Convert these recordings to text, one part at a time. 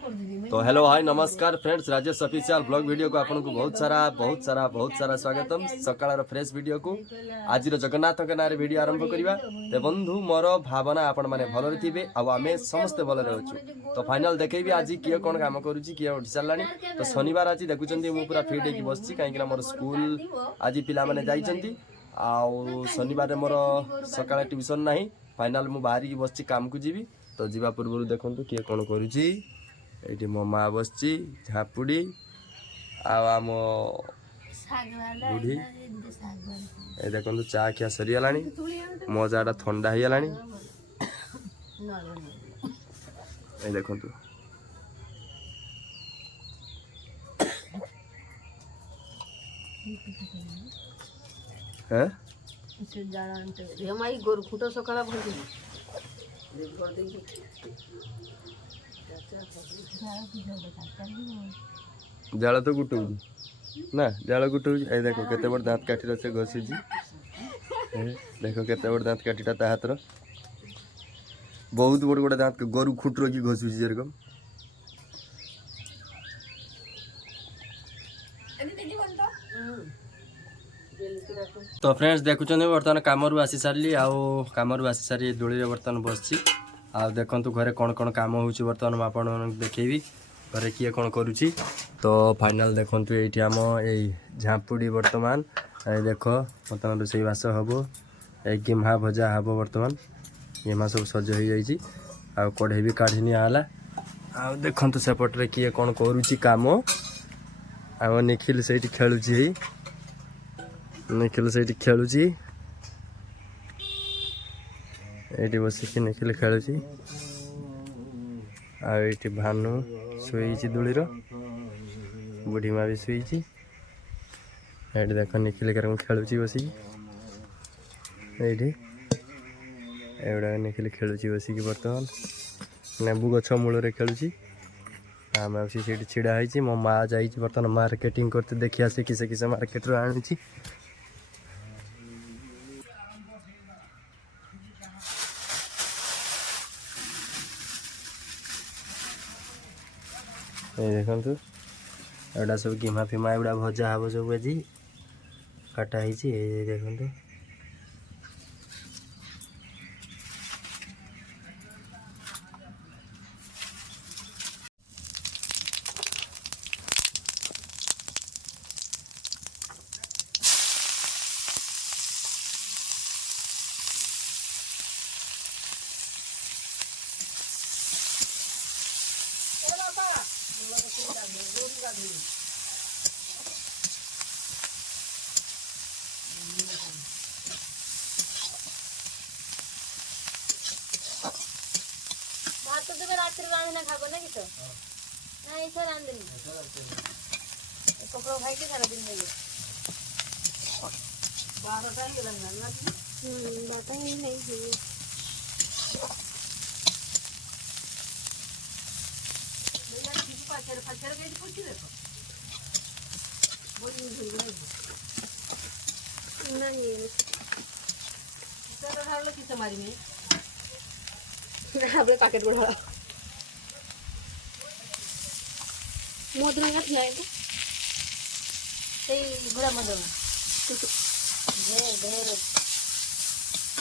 तो hello hi नमस्कार friends, Rajesh official blog video को आपको बहुत सारा स्वागतम। सकाळ फ्रेश वीडियो को आज जगन्नाथ के नारे वीडियो आरंभ करवा। तो बंधु मोर भावना आपण माने भल थे आमे समस्ते भल अच्छु। तो फाइनल देखेबी आज किए कौन काम करुच्ची किए उठी सारा। तो शनिवार आज देखुं मुझे पूरा फिट होगी बस कहीं मोर स्कूल आज पिला माने जाइछंती। आउ शनिवार मोर सकाळ ट्यूशन नहीं। फाइनल मु बाहरी बस काम को जीवी। तो जीवा पूर्व देखु किए कौन करुच्ची। ये मो माँ बस झापुड़ी आम बुढ़ी ये देखो चा खिया सरीगला मो जाटा ठंडा हो गला। ये देखु जाल तो गुटू ना जाल गुटू। देखो केते बड़ दांत काठी से घसी देखो केते बड़ दांत काठीटा ता हाथ बहुत बड़ बड़ दांत गोरु खुट की घसुची जेरकम। तो फ्रेंड्स देखुं बर्तमान कम आसी सारी कम आसी सारी दोली बर्तमान बसची। आ देखु घरे कौन कौन काम हो बर्तमान आप देखेबी घरे किए कौन करुच्ची। तो फाइनल देखु ये आम यही झापुड़ी बर्तमान देख बर्तमान रोसई बास हम एक गिम्हा भजा हम बर्तमान गिम्हा सब सज हो जाइए। आ कढ़े भी काढ़ी निला। आ देखु सेपटे किए कौन करुच्ची काम। आम निखिल से खेलुची निखिल से खेलुची ये बसिक निखिल खेलुची। आठी भानु शुई दूलीर बुढ़ी माँ भी शुई। ये देख निखिल कर खेलुची बसिक ये एगुड़ा निखिल खेलुची बसिक बर्तमान नेबू गछ मूल खेलुची। आम से छिड़ा है मो माँ जा बर्तमान मार्केटिंग करते देखी आसे किसे किसे मार्केट रू आनी। देखु एटा सब गिम्हा फिमा एगुड़ा भजा हम सब आज काटाई देखु। रात्रि रांधना खाबो ना कि तो ना ऐसा रांधनी कपड़ा भाई के सारा दिन में 12 टाइम के लगना ना। बात ही नहीं है मेरा किसी पाचर पाचर के पूछ देखो बोल नहीं ना ये तेरा हाल की तुम्हारी में आपले पैकेट बढ़ा मोदरंगा नहीं तो सही घोड़ा मोदरंगा ढेर ढेर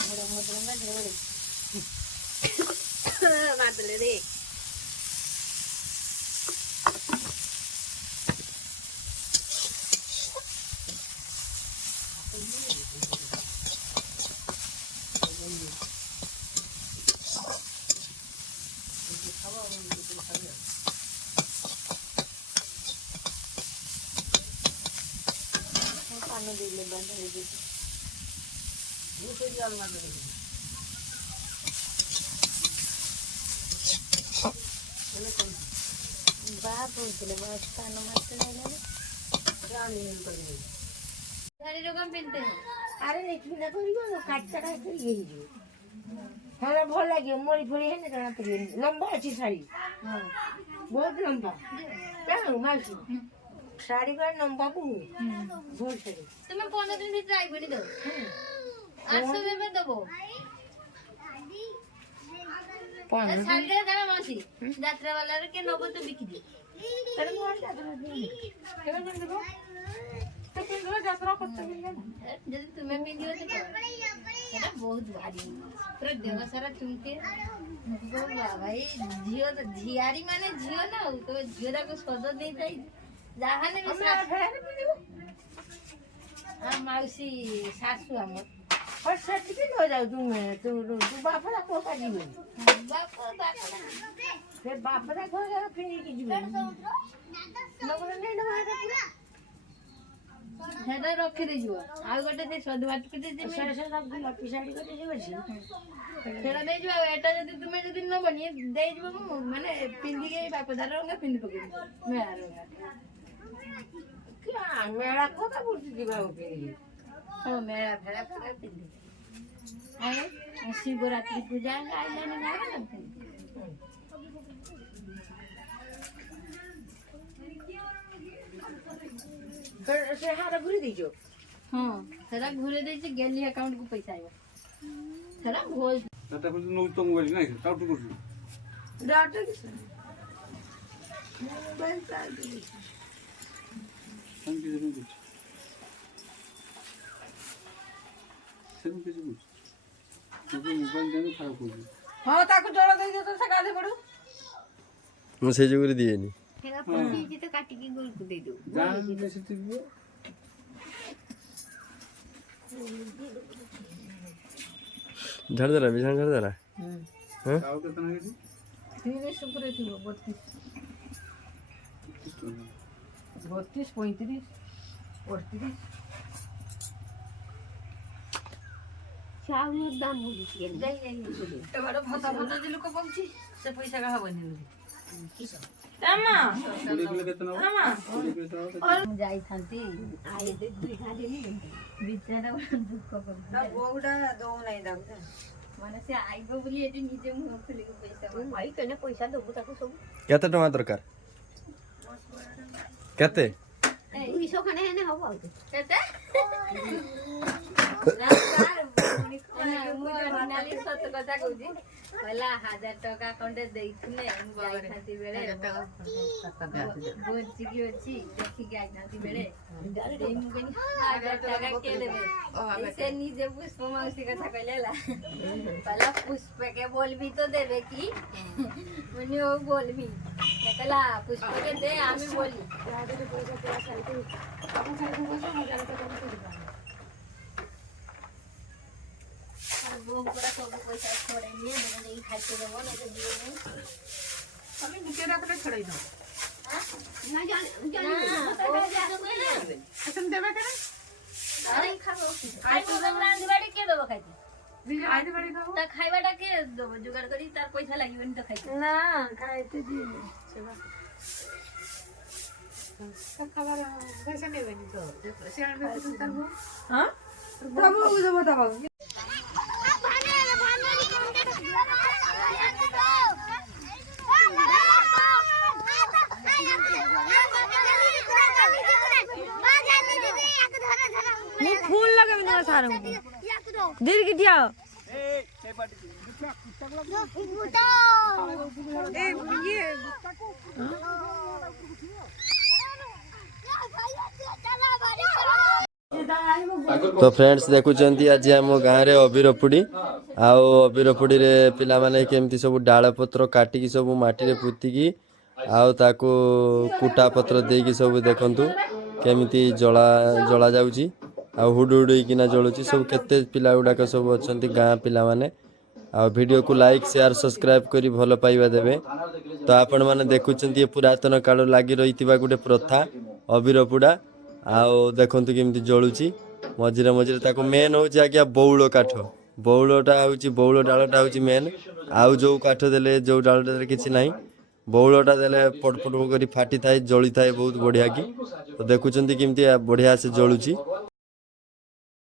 घोड़ा मोदरंगा ढेर बात ले रे। अरे हाँ भल लगे मोरी फोड़ी है ना जना पड़े लंबा अच्छी साड़ी बहुत लंबा क्या मालसी साड़ी का लंबा बहुत साड़ी तुम्हें 15 दिन भीतर आई बनी दो 800 में दबो ସାଙ୍ଗରେ ଦେବେ ମାଉସୀ ଯାତ୍ରା ବାଲାରେ କିଏ ନବ ତ ବିକିଦିଏ। ଯଦି ତୁମେ ପିନ୍ଧିବ ତ ସେଟା ବହୁତ ଭାରି ପୁରା ଦେହ ସାରା ଚୁମକେ ଭାଇ ଝିଅ ଝିଆରୀ ମାନେ ଝିଅ ନା ଆଉ ତମେ ଝିଅ ତାକୁ ସଜ ଦେଇଥାଇ ଯାହାହେଲେ ବି ମାଉସୀ ଶାଶୁ ଆମର ସେଠିକି ନ ଯାଉ ତୁ ବାପରା କୋପା ଯିବୁ ସେ ବାପରା ଘର କିଣିକି ଯିବୁ ସେଟା ରଖିଦେଇଯିବ ଆଉ ଗୋଟେ ସେ ସଜବାଜ ସେଟା ଦେଇଯିବ ଆଉ ଏଟା ଯଦି ତୁମେ ଯଦି ନବନି ଦେଇଯିବ ମୁଁ ମାନେ ପିନ୍ଧିକି ବାପ ଦାର ରଙ୍ଗା ପିନ୍ଧି ପକେଇବି ମେଳା ରଙ୍ଗା ମେଳା କୋପା ବୁଝି ଯିବା ହଁ ମେଳା ଫେଳା ପୁରା ପିନ୍ଧି ଆଉ ଶିବରାତ୍ରି ପୂଜା ଆଇଲାଣି ନା ସେ ହାର ଘୁରି ଦେଇଛ ହଁ ସେଟା ଘୁରେ ଦେଇଛି ଗେଲି ଆକାଉଣ୍ଟ କୁ ପଇସା ଆଇବ ସେଟା ଭୋଲ ସେଟା କହୁଛି ନଉ ତ ମୋବାଇଲ ନାଇଁ ତାଉଟୁ କରୁଛୁ ଡାଟା କି ମୋବାଇଲ ଚାର୍ଜ ସେମିତି କିଛି କରୁଛୁ ସେମିତି କିଛି କରୁଛୁ ମୋବାଇଲ ଦେଲେ ଖରାପ କରୁଛୁ ହଁ ତାକୁ ଜଳ ଦେଇଦିଅ ତ ସେ ଗାଧେଇ ପଡୁ ମୁଁ ସେଇ ଯୋଗୁରୁ ଦିଏନି ସେଟା ପଚିଛି ତ କାଟିକି ଗୋଲକୁ ଦେଇଦଉ ଯାହା ବେଶୀ ଥିବ ଝାଡ଼ିଦେଲା ବିଛାଣ ଝାଡ଼ିଦେଲା ଆଉ କେତେ ନା କିଛି 30 ଉପରେ ଥିବ 32 32 35 38 ଚାଉଳ ଦାମ ବଢିଛି ଏବାরে ଭତ୍ତା ଭତ୍ତା ଯେ ଲୋକ ପାଉଛି ସେ ପଇସା କା ହବନି କୋଡ଼ିଏ କିଲୋ କେତେ ନବ 20 କିଲୋ ମୁଁ ଯାଇଥାନ୍ତି ଆଇ ଦେ ଦୁଇ ଖାଲି ବିଚାରା ଦୁଃଖ କରୁଛି ବୋଉଟା ଦଉ ନାହିଁ ତାକୁ ମାନେ ସେ ଆଇବ ବୋଲି ଏଠି ନିଜେ ମୁହଁ ଖୋଲିକି ପଇସା ଭାଇ କେନେ ପଇସା ଦବୁ ତାକୁ ସବୁ କେତେ ଟଙ୍କା ଦରକାର କେତେ 200 ଖଣ୍ଡେ ହେନେ ହବ ଆଉ କେତେ ସତ କଥା କହୁଛି କହିଲା 1000 ଟଙ୍କା ଖଣ୍ଡେ ଦେଇଥିଲେ ଯାଇଥାନ୍ତି ବେଳେ ବଞ୍ଚିକି ଅଛି ଦେଖିକି ଆଇଥାନ୍ତି ବେଳେ ମୁଁ କହିଲି 1000 ଟଙ୍କା କିଏ ଦେବେ ସେ ନିଜେ ପୁଷ୍ପ ମାଉସୀ କଥା କହିଲେ ହେଲା କହିଲା ପୁଷ୍ପକେ बोलबी तो देवे की मुझे वो बोलबी कहला पुष्पके दे आमी बोली वो पूरा सब पैसा छोड़े नहीं मैंने नहीं खाते देबो ना तो दिए नहीं हमें नीचे रख के छोड़े दो ना जान असम देबे करे अरे खाओ आई तो रांध बाड़ी के देबो खाती आधी बाड़ी खाओ त खाइबाटा के देबो जुगाड़ करी तार पैसा लागिबनी त खाइते ना खाइते दिए सेवा खबर पैसा नेबेनी तो से आन में तुम तार हां तब देबो तब फूल लगे बिना सारे दीर किटिया तो फ्रेंड्स देखुचंती आज आम गाँव में अबीरपुड़ी अबीरपुड़ी रे पिला माने केमती सब डाल पत्र काटिकी सब माटी रे पुतिकी आउ ताकू कुटा पत्र देकी सब देखंतु केमिति जला जला जाउची आ हुड हुडकिना जलुची सब केते पिला गुडाक सब अछंती गाँ पिला माने आ वीडियो को लाइक शेयर सब्सक्राइब करी भलो पाइबा देबे तो आपण माने देखुचंती पुरातन काल लागी रहितिबा गुटे प्रथा अबीरपुड़ा आउ देखंतु केमिति जलुची मझिरे मझिरे ताको मेन होची आज्ञा बौल काठ बौलटा होची बौल डालटा होची मेन आउ जो काठ देले जो डालटा देले किछि नाही बौलटा देले पटपट करी फाटी थाए जली थाए बहुत बढ़िया की तो देखुचंती केमिति बढ़िया से जलुची।